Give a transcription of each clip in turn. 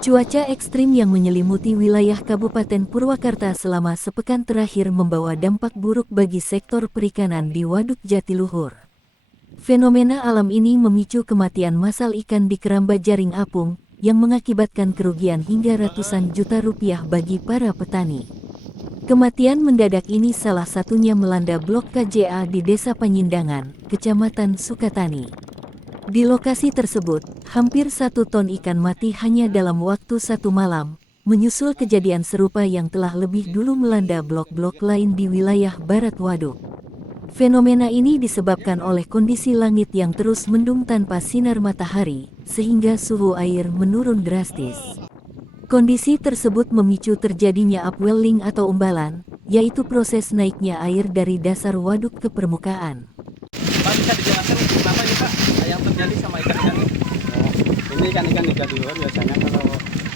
Cuaca ekstrim yang menyelimuti wilayah Kabupaten Purwakarta selama sepekan terakhir membawa dampak buruk bagi sektor perikanan di Waduk Jatiluhur. Fenomena alam ini memicu kematian massal ikan di keramba jaring apung, yang mengakibatkan kerugian hingga ratusan juta rupiah bagi para petani. Kematian mendadak ini salah satunya melanda Blok KJA di Desa Panyindangan, Kecamatan Sukatani. Di lokasi tersebut, hampir 1 ton ikan mati hanya dalam waktu 1 malam, menyusul kejadian serupa yang telah lebih dulu melanda blok-blok lain di wilayah Barat Waduk. Fenomena ini disebabkan oleh kondisi langit yang terus mendung tanpa sinar matahari, sehingga suhu air menurun drastis. Kondisi tersebut memicu terjadinya upwelling atau umbalan, yaitu proses naiknya air dari dasar waduk ke permukaan. Pak, bisa dijelaskan kenapa ini Pak yang terjadi sama ikan-ikan ini? Ini ikan-ikan di Jatiluhur biasanya kalau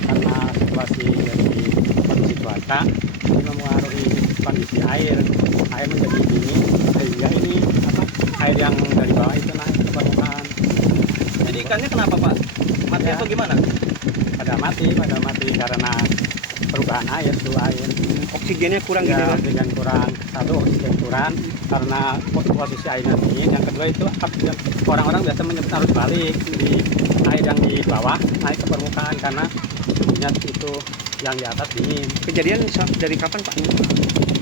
karena situasi dari kondisi cuaca ini mempengaruhi kondisi air menjadi dingin sehingga ini air yang dari bawah itu naik ke permukaan. Jadi ikannya kenapa Pak? Mati Ya, atau gimana? pada mati karena perubahan air, suhu air. Oksigennya kurang gitu Ya, ya? oksigen kurang, satu oksigen kurang karena posisi airnya dingin. Yang kedua itu orang-orang biasa menyebut arus balik di air yang di bawah naik ke permukaan karena suhunya itu yang di atas dingin. Kejadian dari kapan Pak?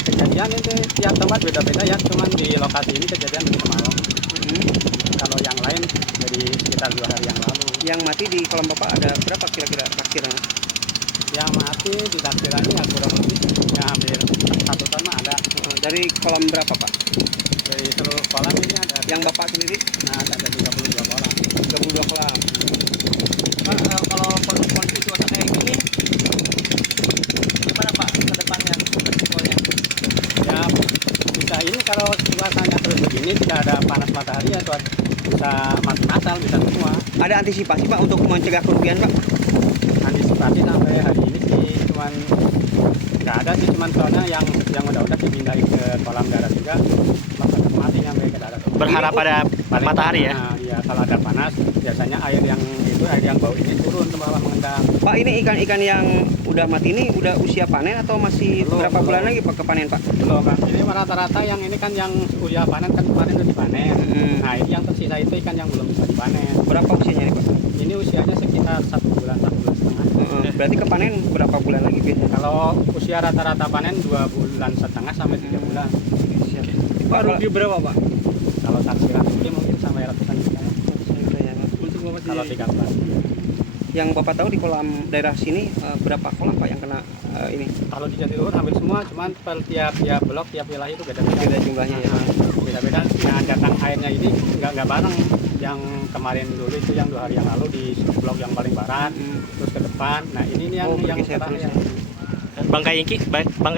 Kejadian itu tiap tempat beda-beda ya, cuman di lokasi ini kejadian dari semalam. Kalau yang lain dari sekitar 2 hari yang lalu. Yang mati di kolam Bapak ada berapa kira-kira takdirnya? Yang mati di takbirannya ya kurang lebih ya hampir 1 ton mah ada. Dari kolam berapa Pak? Dari seluruh kolam ini ada. Yang Bapak sendiri? Nah, ada 32 kolam. 32 kolam. Pak, kalau kondisi cuaca kayak gini, gimana Pak ke depannya resikonya? Ya bisa ini kalau cuacanya terus begini tidak ada panas matahari ya bisa mati massal, bisa semua. Ada antisipasi Pak untuk mencegah kerugian Pak? Antisipasi sampai hari ini sih cuman nggak ada sih, cuman soalnya yang udah dipindahin ke kolam darat juga bakal mati sampai ke darat. Berharap pada matahari ya? Nah, iya, kalau ada panas biasanya air yang bau ini turun ke bawah mengendap. Pak, ini ikan-ikan yang udah mati ini udah usia panen atau masih berapa bulan lagi Pak ke panen Pak? Belum, Pak. Ini rata-rata yang ini kan yang usia panen kan kemarin udah dipanen. Nah, ini yang tersisa itu ikan yang belum bisa dipanen. Berapa usianya nih Pak? Ini usianya sekitar 1 bulan, 1,5 bulan. Berarti ke panen berapa bulan lagi biasanya? Kalau usia rata-rata panen 2,5 bulan sampai 3 bulan. Pak, rugi berapa Pak? Kalau taksiran rugi mungkin sampai ratusan juta. Untuk Bapak Kalau sendiri? 13. Yang Bapak tahu di kolam daerah sini berapa kolam Pak yang kena ini? Kalau di Jatiluhur hampir semua, cuman per tiap blok, tiap wilayah itu beda-beda. Beda jumlahnya ya? Beda-beda. Nah, datang airnya ini nggak bareng. Yang kemarin dulu itu yang 2 hari yang lalu di blok yang paling barat, terus ke depan. Nah, ini yang bergeser terakhir. Bangkai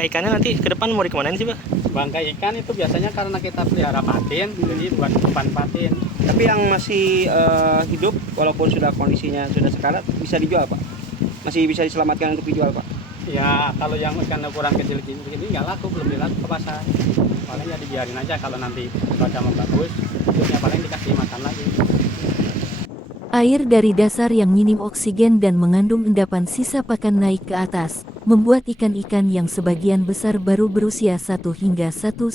ikannya nanti ke depan mau dikemanain sih Pak? Bangkai ikan itu biasanya karena kita pelihara patin, jadi buat umpan patin. Tapi yang masih hidup walaupun sudah kondisinya sudah sekarat bisa dijual Pak? Masih bisa diselamatkan untuk dijual Pak? Ya kalau yang ikan ukuran kecil gini nggak laku, belum dilaku ke pasar. Paling ya dibiarin aja, kalau nanti cuaca membagus, ya paling dikasih makan lagi. Air dari dasar yang minim oksigen dan mengandung endapan sisa pakan naik ke atas, membuat ikan-ikan yang sebagian besar baru berusia 1 hingga 1,5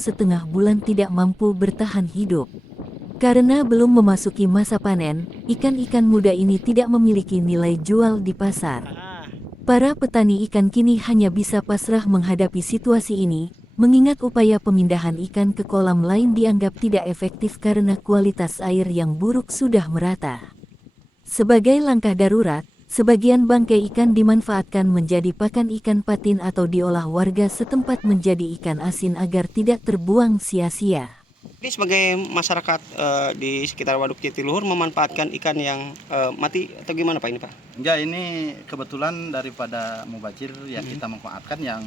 bulan tidak mampu bertahan hidup. Karena belum memasuki masa panen, ikan-ikan muda ini tidak memiliki nilai jual di pasar. Para petani ikan kini hanya bisa pasrah menghadapi situasi ini, mengingat upaya pemindahan ikan ke kolam lain dianggap tidak efektif karena kualitas air yang buruk sudah merata. Sebagai langkah darurat, sebagian bangkai ikan dimanfaatkan menjadi pakan ikan patin atau diolah warga setempat menjadi ikan asin agar tidak terbuang sia-sia. Jadi sebagai masyarakat di sekitar Waduk Jatiluhur memanfaatkan ikan yang mati atau gimana Pak ini Pak? Enggak, ini kebetulan daripada mubazir yang kita manfaatkan yang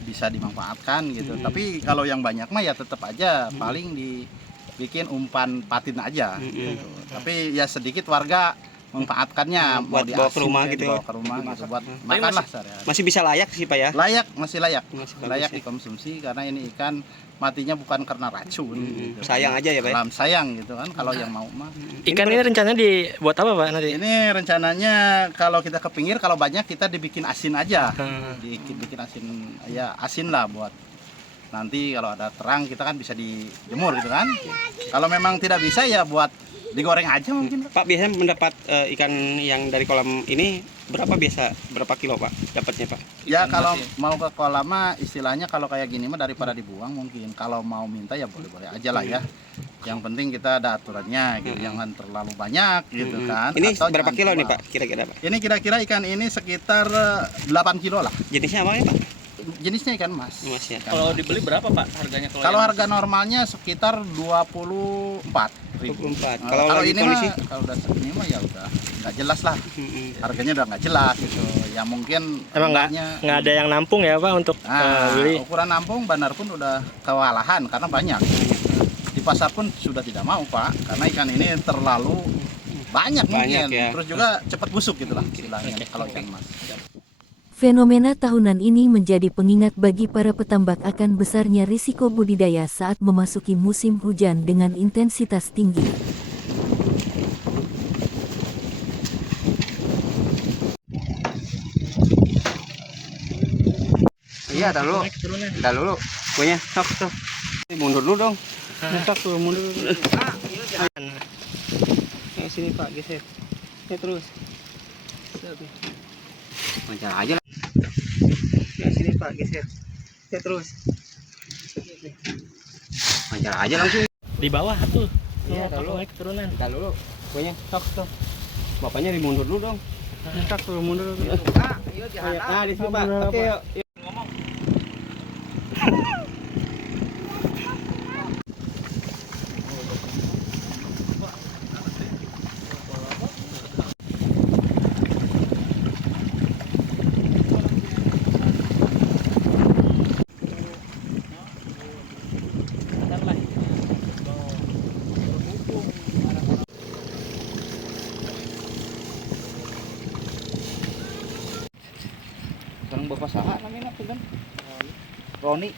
bisa dimanfaatkan gitu. Tapi kalau yang banyak mah ya tetap aja paling dibikin umpan patin aja gitu. Tapi ya sedikit warga memanfaatkannya Buat mau bawa ke diasin rumah kayak gitu, dibawa ke rumah gitu, dimasak. buat Tapi makan lah sehari-hari. Masih bisa layak sih Pak ya? Layak, masih layak. Masih bagus Layak ya. dikonsumsi karena ini ikan matinya bukan karena racun gitu. Sayang aja ya Pak ya? Alam sayang gitu kan kalau yang mau mah. Ikan ini rencananya dibuat apa Pak nanti? Ini rencananya kalau kita ke pinggir kalau banyak kita dibikin asin aja. Hmm. Dibikin asin ya asin lah buat nanti kalau ada terang kita kan bisa dijemur gitu kan. Kalau memang tidak bisa ya buat digoreng aja mungkin. Pak biasanya mendapat ikan yang dari kolam ini berapa kilo Pak dapatnya Pak? Ya kalau mau ke kolam mah istilahnya kalau kayak gini mah daripada dibuang mungkin. Kalau mau minta ya boleh-boleh aja lah ya. Yang penting kita ada aturannya gitu, jangan terlalu banyak gitu kan. Ini Atau berapa jangan kilo nih terlalu. Pak kira-kira Pak? Ini kira-kira ikan ini sekitar 8 kilo lah. Jenisnya apa ya Pak? Jenisnya ikan emas. Emas ya. Ikan Kalau emas. dibeli berapa Pak harganya? Kalau harga normalnya sekitar 24.000. 24. Kalau lagi ini kondisi mah kalau udah segini mah ya udah nggak jelas lah. Mm-mm. Harganya udah nggak jelas gitu. Ya mungkin Emang harganya- nggak ada yang nampung ya Pak untuk beli? ukuran nampung Bandar pun udah kewalahan karena banyak. Di pasar pun sudah tidak mau Pak, karena ikan ini terlalu banyak mungkin. ya. Terus juga cepat busuk gitulah istilahnya kalau ikan emas. Fenomena tahunan ini menjadi pengingat bagi para petambak akan besarnya risiko budidaya saat memasuki musim hujan dengan intensitas tinggi. Iya, tar dulu. Tar dulu. Punya sok tuh. Mundur dulu dong. Sok tuh, mundur dulu. Sini Pak, geser. Ya terus. Lancar aja lah. Sini Pak, geser. Ya terus. Lancar aja langsung. Di bawah tuh. Iya, tar dulu. Keturunan. Tar dulu. Punya sok tuh. Bapaknya dimundur dulu dong. Sok tuh, mundur dulu. Nah, di sini Pak. Oke, yuk. Sekarang bapak saha namanya kan? Roni.